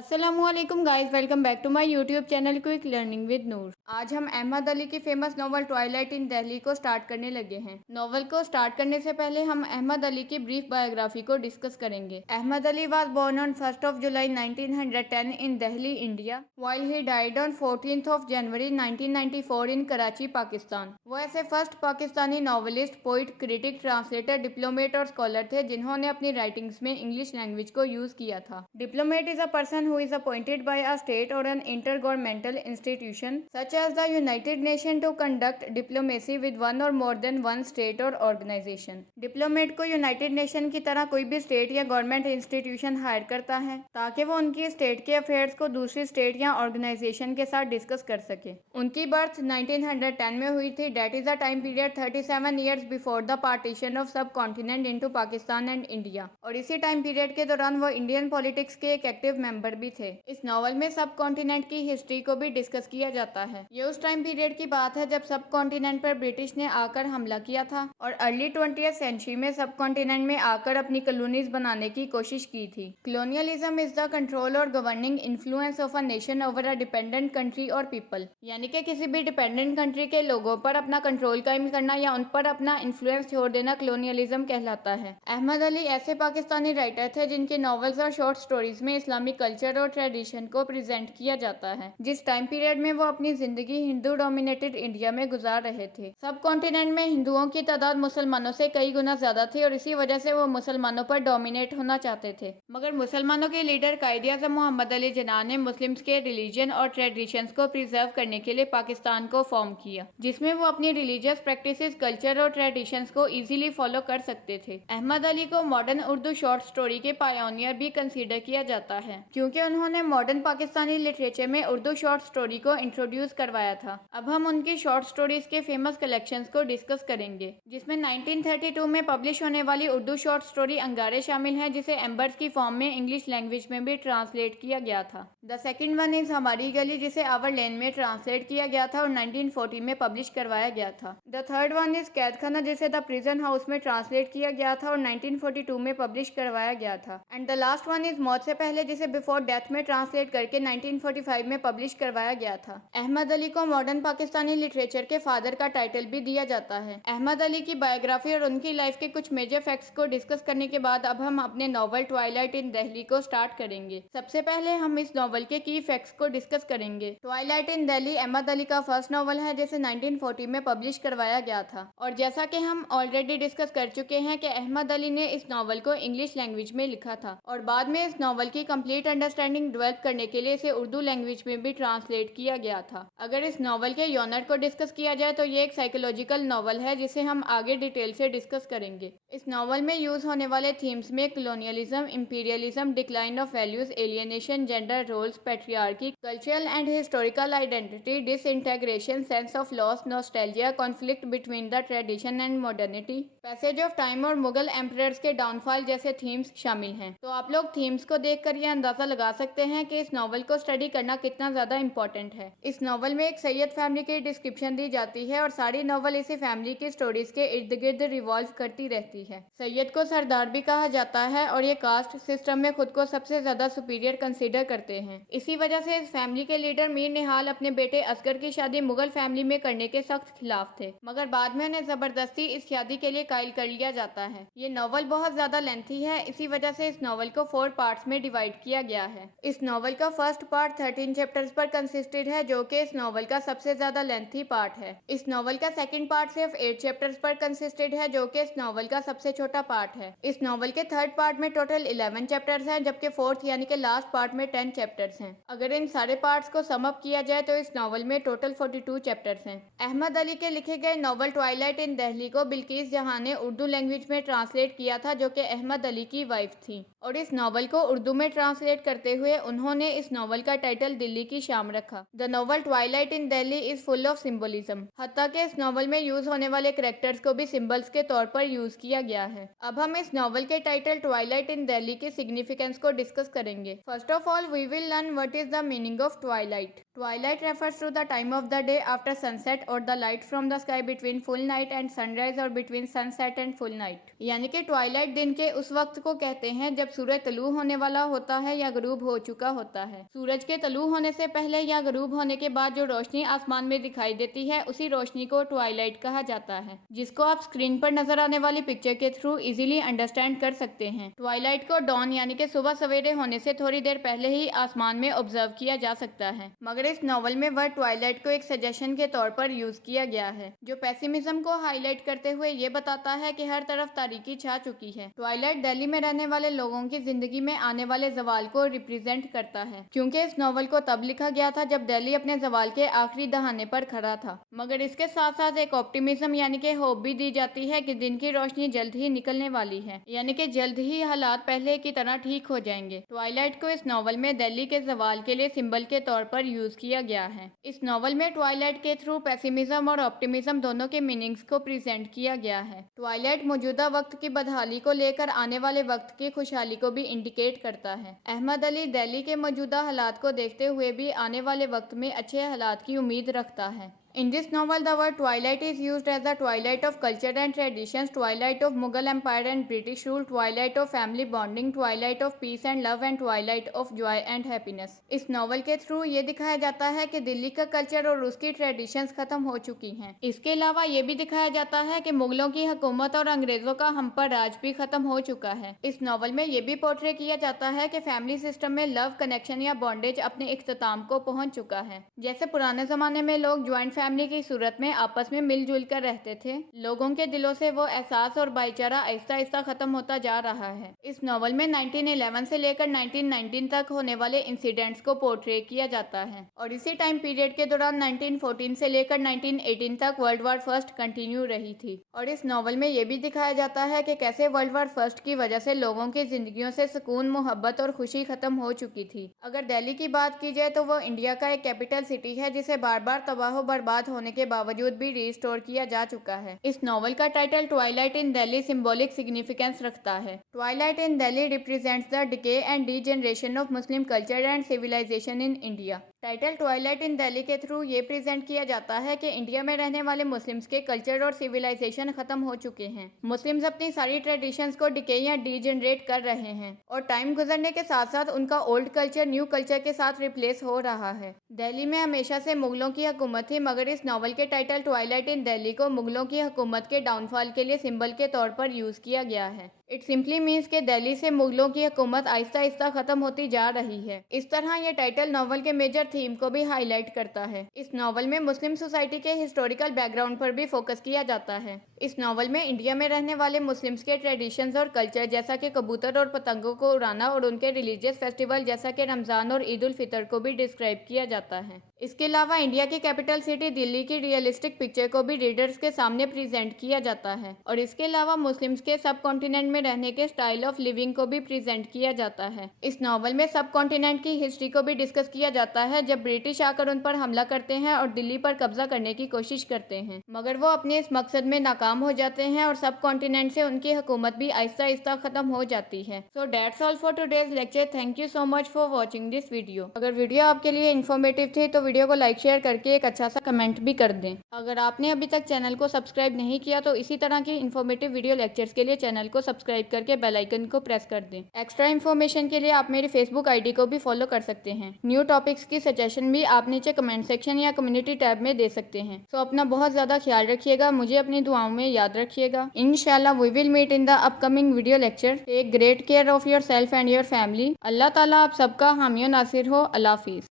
अस्सलामुअलैकुम guys, welcome back to my YouTube channel quick learning with Noor. आज हम अहमद अली की famous novel twilight in Delhi को स्टार्ट करने लगे हैं। नॉवल को स्टार्ट करने से पहले हम अहमद अली की ब्रीफ बायोग्राफी को डिस्कस करेंगे। Ahmed Ali was born on 1st of July 1910 in Delhi, India, while he died on 14th of January 1994 in Karachi, Pakistan. वो ऐसे first Pakistani novelist, poet, critic, translator, diplomat और स्कॉलर थे जिन्होंने अपनी राइटिंग्स में इंग्लिश लैंग्वेज को यूज किया था। Diplomat is a person who is appointed by a state or an intergovernmental institution such as the United Nations to conduct diplomacy with one or more than one state or organization। Diplomat को United nation की तरह कोई भी state या government institution higher करता है ताकि वो उनकी स्टेट के अफेयर्स को दूसरी स्टेट या ऑर्गेनाइजेशन के साथ डिस्कस कर सके। उनकी बर्थ 1910 में हुई थी। That is a time period 37 years before the partition of subcontinent into Pakistan and India. और इसी टाइम पीरियड के दौरान वो इंडियन पॉलिटिक्स के एक एक्टिव मेंबर भी थे। इस नॉवल में सब कॉन्टिनेंट की हिस्ट्री को भी डिस्कस किया जाता है। ये उस टाइम पीरियड की बात है जब सब कॉन्टिनेंट पर ब्रिटिश ने आकर हमला किया था और अर्ली 20th सेंचुरी में सब कॉन्टिनेंट में आकर अपनी कॉलोनीज बनाने की कोशिश की थी। कॉलोनियलिज्म इज द कंट्रोल और governing influence of a nation over a dependent country और पीपल, यानी कि किसी भी डिपेंडेंट कंट्री के लोगों पर अपना कंट्रोल कायम करना या उन पर अपना इन्फ्लुएंस छोड़ देना कॉलोनियलिज्म कहलाता है। अहमद अली ऐसे पाकिस्तानी राइटर थे जिनके नॉवेल्स और शॉर्ट स्टोरीज में इस्लामिक कल्चर और ट्रेडिशन को प्रेजेंट किया जाता है, जिस टाइम पीरियड में वो अपनी जिंदगी हिंदू डोमिनेटेड इंडिया में गुजार रहे थे। सब कॉन्टिनेंट में हिंदुओं की तादाद मुसलमानों से कई गुना ज्यादा थी और इसी वजह से वो मुसलमानों पर डोमिनेट होना चाहते थे। मगर मुसलमानों के लीडर कायद-ए-आज़म मोहम्मद अली जिन्ना ने मुस्लिम्स के रिलीजन और ट्रेडिशंस को प्रिजर्व करने के लिए पाकिस्तान को फॉर्म किया, जिसमें वो अपनी रिलीजियस प्रैक्टिसेस, कल्चर और ट्रेडिशंस को इजीली फॉलो कर सकते थे। अहमद अली को मॉडर्न उर्दू शॉर्ट स्टोरी के पायोनियर भी कंसीडर किया जाता है क्योंकि उन्होंने मॉडर्न पाकिस्तानी लिटरेचर में उर्दू शॉर्ट स्टोरी को इंट्रोड्यूस करवाया था। अब हम उनकी शॉर्ट स्टोरीज के फेमस कलेक्शंस को डिस्कस करेंगे, जिसमें 1932 में पब्लिश होने वाली उर्दू शॉर्ट स्टोरी अंगारे शामिल है, जिसे एम्बर्स की फॉर्म में इंग्लिश लैंग्वेज में भी ट्रांसलेट किया गया था। द सेकंड वन इज हमारी गली, जिसे आवर लेन में ट्रांसलेट किया गया था और 1940 में पब्लिश करवाया गया था। द थर्ड वन इज कैद खाना, जिसे द प्रिजन हाउस में ट्रांसलेट किया गया था और 1942 में पब्लिश करवाया गया था। And the last one is मौत से पहले, जिसे बिफोर डेथ में ट्रांसलेट करके 1945 में पब्लिश करवाया गया था। अहमद अली को मॉडर्न पाकिस्तानी लिटरेचर के फादर का टाइटल भी दिया जाता है। अहमद अली की बायोग्राफी और उनकी लाइफ के कुछ मेजर फैक्ट्स को डिस्कस करने के बाद अब हम अपने नॉवल ट्वाइलाइट इन दिल्ली को स्टार्ट करेंगे। सबसे पहले हम इस नॉवल के की फैक्ट्स को डिस्कस करेंगे। ट्वाइलाइट इन दिल्ली अहमद अली का फर्स्ट नॉवल है, जिसे 1940 में पब्लिश करवाया गया था। और जैसा कि हम ऑलरेडी डिस्कस कर चुके हैं कि अहमद अली ने इस नॉवल को इंग्लिश लैंग्वेज में लिखा था और बाद में इस नॉवल की कंप्लीट अंडरस्टैंडिंग डेवलप करने के लिए इसे उर्दू लैंग्वेज में भी ट्रांसलेट किया गया था। अगर इस नॉवल के योनर को डिस्कस किया जाए तो ये एक साइकोलॉजिकल नॉवल है, जिसे हम आगे डिटेल से डिस्कस करेंगे। इस नॉवल में यूज होने वाले थीम्स में colonialism, imperialism, decline of values, alienation, gender roles, patriarchy, cultural and historical identity, disintegration, sense of loss, nostalgia, conflict between the tradition and modernity, passage of time और Mughal emperors के downfall जैसे themes शामिल हैं। तो आप लोग themes को देखकर यह अंदाजा लगा सकते हैं कि इस नॉवल को स्टडी करना कितना ज्यादा इंपॉर्टेंट है। इस नॉवल में एक सैयद फैमिली की डिस्क्रिप्शन दी जाती है और सारी नॉवल इसी फैमिली की स्टोरीज के इर्द गिर्द रिवॉल्व करती रहती है। सैयद को सरदार भी कहा जाता है और ये कास्ट सिस्टम में खुद को सबसे ज्यादा सुपीरियर कंसीडर करते हैं। इसी वजह से इस फैमिली के लीडर मीर निहाल अपने बेटे असगर की शादी मुगल फैमिली में करने के सख्त खिलाफ थे, मगर बाद में उन्हें जबरदस्ती इस शादी के लिए कायल कर लिया जाता है। ये नॉवल बहुत ज्यादा लेंथी है, इसी वजह से इस नॉवल को 4 पार्ट्स में डिवाइड किया गया है। इस नॉवल का फर्स्ट पार्ट 13 चैप्टर्स पर कंसिस्टेड है, जो कि इस नॉवल का सबसे ज्यादा लेंथी पार्ट है। इस नॉवल का सेकंड पार्ट सिर्फ 8 चैप्टर्स पर कंसिस्टेड है, जो कि इस नॉवल का सबसे छोटा पार्ट है। इस नॉवल के थर्ड पार्ट में टोटल 11 चैप्टर्स हैं, जबकि फोर्थ यानी कि लास्ट पार्ट में 10 चैप्टर्स हैं। अगर इन सारे पार्ट्स को सम अप किया जाए तो इस नॉवल में टोटल 42 चैप्टर्स हैं। अहमद अली के लिखे गए नॉवल ट्वाइलाइट इन दिल्ली को बिल्किस जहां ने उर्दू लैंग्वेज में ट्रांसलेट किया था, जो कि अहमद अली की वाइफ थी, और इस नॉवल को उर्दू में ट्रांसलेट करते हुए उन्होंने इस नॉवल का टाइटल दिल्ली की शाम रखा। The novel twilight in Delhi is full of symbolism, हत्ता कि इस नॉवल में यूज होने वाले कैरेक्टर्स को भी सिंबल्स के तौर पर यूज किया गया है। अब हम इस नॉवल के टाइटल ट्वाइलाइट इन दिल्ली की सिग्निफिकेंस को डिस्कस करेंगे। First of all we will learn what is the meaning of twilight. Twilight refers to the time of the day after sunset or the light from the sky between full night and sunrise or between sunset and full night। यानी कि Twilight दिन के उस वक्त को कहते हैं जब सूरज तलू होने वाला होता है या गुरूब गरूब हो चुका होता है। सूरज के तलू होने से पहले या गरूब होने के बाद जो रोशनी आसमान में दिखाई देती है उसी रोशनी को ट्वाइलाइट कहा जाता है, जिसको आप स्क्रीन पर नजर आने वाली पिक्चर के थ्रू इजीली अंडरस्टैंड कर सकते हैं। ट्वाइलाइट को डॉन यानी कि सुबह सवेरे होने से थोड़ी देर पहले ही आसमान में ऑब्जर्व किया जा सकता है, मगर इस नॉवल में वर्ड ट्वाइलाइट को एक सजेशन के तौर पर यूज किया गया है, जो पेसिमिज्म को हाईलाइट करते हुए ये बताता है कि हर तरफ तारीकी छा चुकी है। ट्वाइलाइट दिल्ली में रहने वाले लोगों की जिंदगी में आने वाले जवाल को रिप्रेजेंट करता है, क्योंकि इस नॉवल को तब लिखा गया था जब दिल्ली अपने जवाल के आखिरी दहाने पर खड़ा था। मगर इसके साथ साथ एक ऑप्टिमिज्म यानी कि होप भी दी जाती है कि दिन की रोशनी जल्द ही निकलने वाली है, यानी कि जल्द ही हालात पहले की तरह ठीक हो जाएंगे। ट्वाइलाइट को इस नॉवल में दिल्ली के जवाल के लिए सिंबल के तौर पर यूज किया गया है। इस नॉवल में ट्वाइलाइट के थ्रू पेसिमिज्म और ऑप्टिमिज्म दोनों के मीनिंग्स को प्रेजेंट किया गया है। ट्वाइलाइट मौजूदा वक्त की बदहाली को लेकर आने वाले वक्त की खुशहाली को भी इंडिकेट करता है। अहमद अली दिल्ली के मौजूदा हालात को देखते हुए भी आने वाले वक्त में अच्छे हालात की उम्मीद रखता है। In this novel, the word twilight is used as the twilight of culture and traditions, twilight of Mughal Empire and British rule, twilight of family bonding, twilight of peace and love and twilight of joy and happiness। इस novel के through ये दिखाया जाता है कि दिल्ली का culture और उसकी ट्रेडिशंस खत्म हो चुकी हैं। इसके अलावा ये भी दिखाया जाता है कि मुगलों की हुकूमत और अंग्रेजों का हम पर राज भी खत्म हो चुका है। इस नॉवल में ये भी पोर्ट्रे किया जाता है कि फैमिली सिस्टम में लव कनेक्शन या बॉन्डेज अपने इख्तिताम को पहुंच चुका है। जैसे पुराने जमाने में लोग ज्वाइंट फैमिली की सूरत में आपस में मिलजुल कर रहते थे, लोगों के दिलों से वो एहसास और भाईचारा आहिस्ता आहिस्ता खत्म होता जा रहा है। इस नॉवल में 1911 से लेकर 1919 तक होने वाले इंसिडेंट्स को पोर्ट्रे किया जाता है और इसी टाइम पीरियड के दौरान 1914 से लेकर 1918 तक वर्ल्ड वार फर्स्ट कंटिन्यू रही थी। और इस नॉवल में ये भी दिखाया जाता है कि कैसे वर्ल्ड वार फर्स्ट की वजह से लोगों की जिंदगियों से सुकून, मोहब्बत और खुशी खत्म हो चुकी थी। अगर दिल्ली की बात की जाए तो वो इंडिया का एक कैपिटल सिटी है जिसे बार बार तबाह बर्बाद होने के बावजूद भी रिस्टोर किया जा चुका है। इस नॉवल का title twilight in Delhi symbolic significance रखता है। Twilight in Delhi represents the decay and degeneration of Muslim culture and civilization in India. Title twilight in Delhi के थ्रू ये प्रेजेंट किया जाता है कि इंडिया में रहने वाले मुस्लिम्स के कल्चर और सिविलाइजेशन खत्म हो चुके हैं। मुस्लिम्स अपनी सारी ट्रेडिशंस को डिके या डीजनरेट कर रहे हैं और टाइम गुजरने के साथ साथ उनका ओल्ड कल्चर न्यू कल्चर के साथ रिप्लेस हो रहा है। दिल्ली में हमेशा से मुगलों की हुकूमत थी, मगर इस नॉवल के टाइटल ट्वाइलाइट इन दिल्ली को मुगलों की हुकूमत के डाउनफॉल के लिए सिंबल के तौर पर यूज किया गया है। इट सिंपली मीन्स कि दिल्ली से मुगलों की हुकूमत आहिस्ता आहिस्ता खत्म होती जा रही है। इस तरह ये टाइटल नॉवल के मेजर थीम को भी हाईलाइट करता है। इस नॉवल में मुस्लिम सोसाइटी के हिस्टोरिकल बैकग्राउंड पर भी फोकस किया जाता है। इस नॉवल में इंडिया में रहने वाले मुस्लिम्स के ट्रेडिशंस और कल्चर जैसा कि कबूतर और पतंगों को उड़ाना और उनके रिलीजियस फेस्टिवल जैसा कि रमजान और ईद उल फितर को भी डिस्क्राइब किया जाता है। इसके अलावा इंडिया की कैपिटल सिटी दिल्ली की रियलिस्टिक पिक्चर को भी रीडर्स के सामने प्रेजेंट किया जाता है और इसके अलावा मुस्लिम्स के सब कॉन्टिनेंट में रहने के स्टाइल ऑफ लिविंग को भी प्रेजेंट किया जाता है। इस नॉवल में सब कॉन्टिनेंट की हिस्ट्री को भी डिस्कस किया जाता है, जब ब्रिटिश आकर उन पर हमला करते हैं और दिल्ली पर कब्जा करने की कोशिश करते हैं, मगर वो अपने इस मकसद में नाकाम हो जाते हैं और सब कॉन्टिनेंट से उनकी हुकूमत भी आहिस्ता आहिस्ता खत्म हो जाती है। So that's all for today's lecture. Thank you so much for watching this video. अगर वीडियो आपके लिए इन्फॉर्मेटिव थी तो वीडियो को लाइक शेयर करके एक अच्छा सा कमेंट भी कर दें। अगर आपने अभी तक चैनल को सब्सक्राइब नहीं किया तो इसी तरह की इन्फॉर्मेटिव वीडियो लेक्चर्स के लिए चैनल को सब्सक्राइब करके बेल आइकन को प्रेस कर दें। एक्स्ट्रा इन्फॉर्मेशन के लिए आप मेरी फेसबुक आईडी को भी फॉलो कर सकते हैं। न्यू टॉपिक्स की सजेशन भी आप नीचे कमेंट सेक्शन या कम्युनिटी टैब में दे सकते हैं। तो अपना बहुत ज़्यादा ख्याल रखिएगा, मुझे अपनी दुआओं में याद रखिएगा। इंशाल्लाह we will meet in the upcoming video lecture. Take great care of yourself and your family. अल्लाह ताला आप सबका हामी नासिर हो। अल्लाह हाफिज़।